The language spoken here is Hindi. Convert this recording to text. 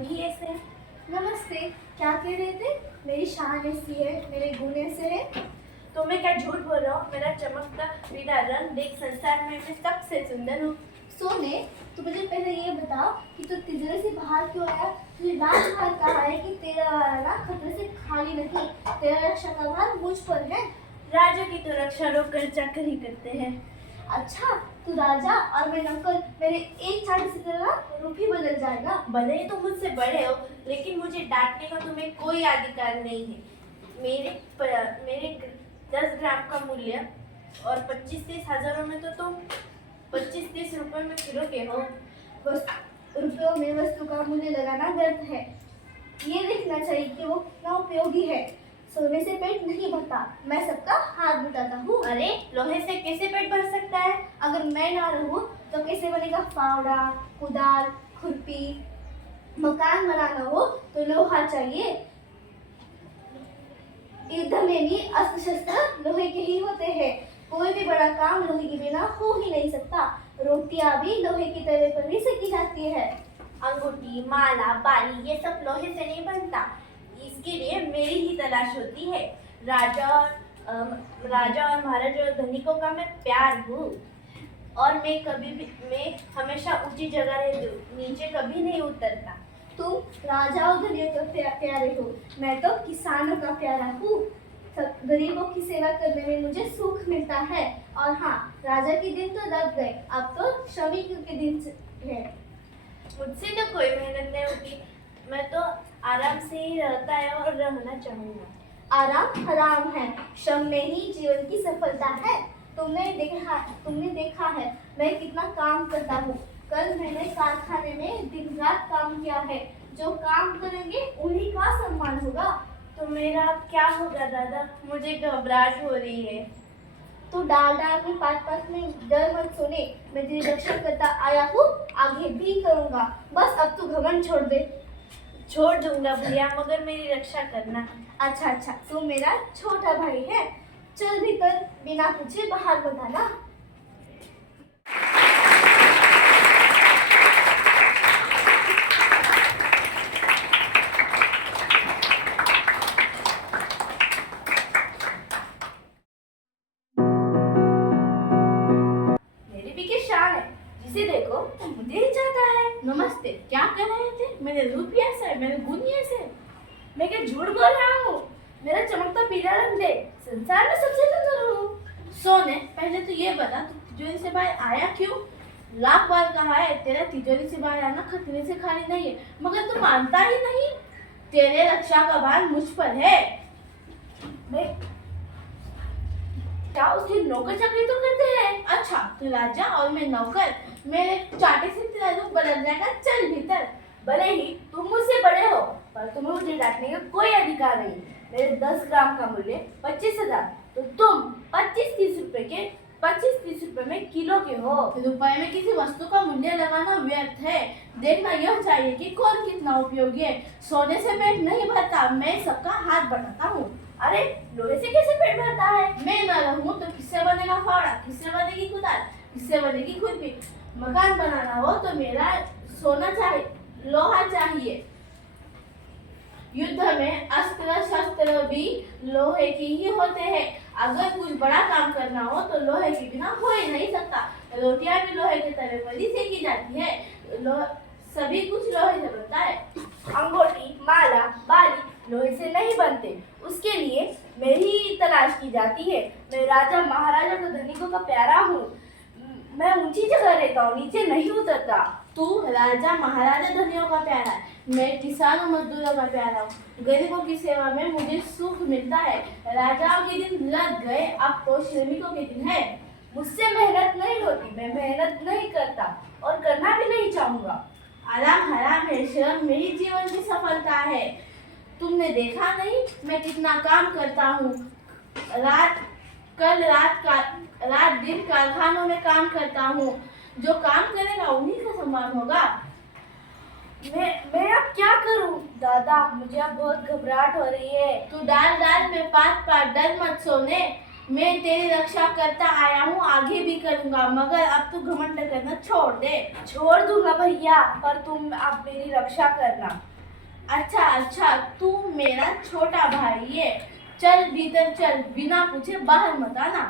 ही ऐसे हैं। नमस्ते। क्या कह रहे थे? मेरी शान ऐसी है, मेरे गुण ऐसे है। तो मैं क्या झूठ बोल रहा हूँ? मेरा चमकता पीला रंग देख संसार में मैं सबसे सुंदर हूँ। सोने, तू मुझे पहले ये बता कि तू तिजोरी से बाहर क्यों आया? तुझे राजकुमार कहा है कि तेरा ना खतरे से खाली नहीं, तेरा रक्षा का भार मुझ पर है। राजा की तो रक्षा लोग कर चाकर ही करते हैं। अच्छा, तू राजा और मैं नौकर, मेरे एक चांटे से तेरा रूप ही बदल जाएगा। भले ही तुम मुझसे बड़े हो, लेकिन मुझे डांटने का तुम्हें कोई अधिकार नहीं है। मेरे 10 ग्राम का मूल्य और 25-30 हजारों में तो तुम 25-30 रुपए में किलो के हो। बस रुपयों में वस्तु का मूल्य लगाना व्यर्थ है। ये देखना चाहिए कि वो कितना उपयोगी है। सोने से पेट नहीं भरता, मैं सबका हाथ बटाता हूँ। अरे, लोहे से कैसे पेट भर सकता है? अगर मैं ना रहूं तो कैसे बनेगा? फावड़ा, कुदाल, खुरपी। मकान बनाना हो तो लोहा चाहिए। युद्ध में भी अस्त्र शस्त्र लोहे के ही होते हैं। कोई भी बड़ा काम लोहे के बिना हो ही नहीं सकता। रोटियां भी लोहे की तवे पर ही सेकी जाती है। अंगूठी, माला, बाली ये सब लोहे से नहीं बनता। इसके लिए मेरी ही तलाश होती है। राजा और महाराजा और धनिकों का मैं प्यार हूँ। और मैं हमेशा ऊंची जगह रहती हूँ, नीचे कभी नहीं उतरता। तुम राजा और गरीब का प्यारे हो, मैं तो किसानों का प्यारा हूँ। सब गरीबों की सेवा करने में मुझे सुख मिलता है। और हाँ, राजा के दिन तो दब गए, अब तो श्रमिकों के दिन है। मुझसे तो कोई मेहनत नहीं होती। मैं तो आराम से ही रहता है और रहना चाहूँगा। आराम हराम है, श्रम में ही जीवन की सफलता है। तुमने देखा है मैं कितना काम करता हूँ। कल मैंने कारखाने में दिन रात काम किया है। जो काम करेंगे उन्हीं का सम्मान होगा। तो मेरा क्या होगा दादा? मुझे घबराहट हो रही है। तो डाल डाल के पास में डर मत सोने, मैं तेरी रक्षा करता आया हूँ, आगे भी करूँगा। बस अब तू घमंड छोड़ दे। छोड़ दूंगा भैया, मगर मेरी रक्षा करना। अच्छा अच्छा, तू मेरा छोटा भाई है। चल भीतर, बिना पूछे बाहर मत आना। मेरी भी क्या शान है, जिसे देखो तो मुझे ही चाहता है। नमस्ते। क्या कर रहे थे? मेरे रूप ही ऐसा है, मेरे गुण ही ऐसे हैं। मैं क्या झूठ बोल रहा हूँ? मेरा चमकता पीला रंग देख संसार में सबसे सुंदर हूँ। सोने, पहले तो ये बता तू तिजोरी से बाहर आया क्यों? लाख बार कहा है तेरा तिजोरी से बाहर आना खतरे से खाली नहीं है, मगर तू मानता ही नहीं। तेरे रक्षा का भार मुझ पर है। मैं क्या उसकी नौकर चाकरी तो करते हैं? अच्छा, तू राजा और मैं नौकर, मेरे चाटे से तेरा रूप बदल जाएगा। चल भीतर। भले ही तुम मुझसे बड़े हो, पर तुम्हें मुझे डांटने का कोई अधिकार नहीं। मेरे 10 ग्राम का मूल्य 25,000, तो तुम 25-30 रुपए में किलो के हो। रुपए में किसी वस्तु का मूल्य लगाना व्यर्थ है। देखना यह चाहिए कि कौन कितना उपयोगी है। सोने से पेट नहीं भरता, मैं सबका हाथ बटाता हूँ। अरे, लोहे से कैसे पेट भरता है? मैं न रहूं तो किससे बनेगा फावड़ा, किससे बनेगी कुदाल, किससे बनेगी खुरपी। मकान बनाना हो तो मेरा सोना चाहिए, लोहा चाहिए। युद्ध में अस्त्र शस्त्र भी लोहे की ही होते हैं। अगर कुछ बड़ा काम करना हो तो लोहे के बिना हो ही नहीं सकता। रोटियां भी लोहे के तवे पर ही सेकी जाती है। सभी कुछ लोहे से बनता है। अंगूठी, माला, बाली लोहे से नहीं बनते। उसके लिए मेरी ही तलाश की जाती है। मैं राजा महाराजा को धनिकों का प्यारा हूँ। मैं ऊंची जगह रहता हूँ, नीचे नहीं उतरता। तू राजा महाराजा धनियों का प्यारा है, मैं किसानों मजदूरों का प्यारा हूँ। गरीबों की सेवा में मुझे सुख मिलता है। राजाओं के दिन लग गए, अब तो श्रमिकों के दिन है। मुझसे मेहनत नहीं होती, मैं मेहनत नहीं करता और करना भी नहीं चाहूँगा। आराम हराम है, श्रम में ही जीवन की सफलता है। तुमने देखा नहीं मैं कितना काम करता हूँ। रात दिन कारखानों में काम करता हूँ। जो काम करेगा उन्हीं का सम्मान होगा। मैं अब क्या करूं दादा? मुझे अब बहुत घबराहट हो रही है। तू डाल डाल में पात पात, डर मत सोने। मैं तेरी रक्षा करता आया हूँ, आगे भी करूंगा, मगर अब तू घमंड करना छोड़ दे। छोड़ दूंगा भैया, पर तुम अब मेरी रक्षा करना। अच्छा अच्छा, तू मेरा छोटा भाई है। चल भीतर चल, बिना पूछे बाहर मत आना।